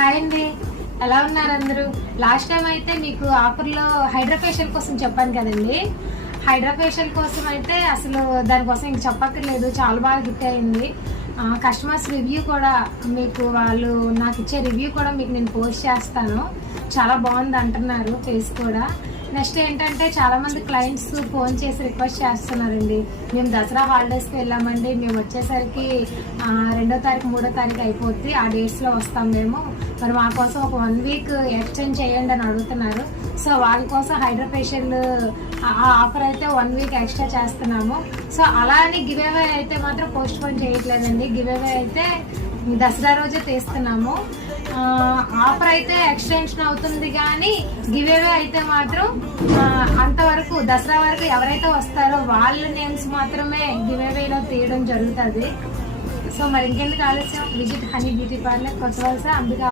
Hi అండి, ఎలా ఉన్నారు అందరూ? లాస్ట్ టైం అయితే మీకు ఆఫర్లో హైడ్రా ఫేషియల్ కోసం చెప్పాను కదండి. హైడ్రా ఫేషియల్ కోసం అయితే అసలు దానికోసం ఇంక చెప్పక్కర్లేదు, చాలా బాగా హిట్ అయింది. కస్టమర్స్ రివ్యూ కూడా మీకు వాళ్ళు నాకు ఇచ్చే రివ్యూ కూడా మీకు నేను పోస్ట్ చేస్తాను. చాలా బాగుంది అంటున్నారు ఫేస్ కూడా. నెక్స్ట్ ఏంటంటే చాలామంది క్లయింట్స్ ఫోన్ చేసి రిక్వెస్ట్ చేస్తున్నారండి, మేము దసరా హాలిడేస్కి వెళ్ళామండి, మేము వచ్చేసరికి 2వ తారీఖు 3వ తారీఖు అయిపోద్ది, ఆ డేట్స్లో వస్తాం మేము, మరి మా కోసం ఒక 1 వీక్ ఎక్స్టెండ్ చేయండి అని అడుగుతున్నారు. సో వాళ్ళ కోసం హైడ్రా ఫేషియల్ ఆఫర్ అయితే 1 వీక్ ఎక్స్ట్రా చేస్తున్నాము. సో అలా అని గివ్ అవే అయితే మాత్రం పోస్ట్ పోన్ చేయట్లేదండి. గివ్ అవే అయితే దసరా రోజే తీస్తున్నాము. ఆఫర్ అయితే ఎక్స్టెన్షన్ అవుతుంది, కానీ గివ్ అవే అయితే మాత్రం అంతవరకు దసరా వరకు ఎవరైతే వస్తారో వాళ్ళ నేమ్స్ మాత్రమే గివ్ అవేలో తీయడం జరుగుతుంది. సో మరి ఇంకెందుకు ఆలస్యం, విజిట్ హనీ బ్యూటీ పార్లర్, కొత్త వలస, అంబికా.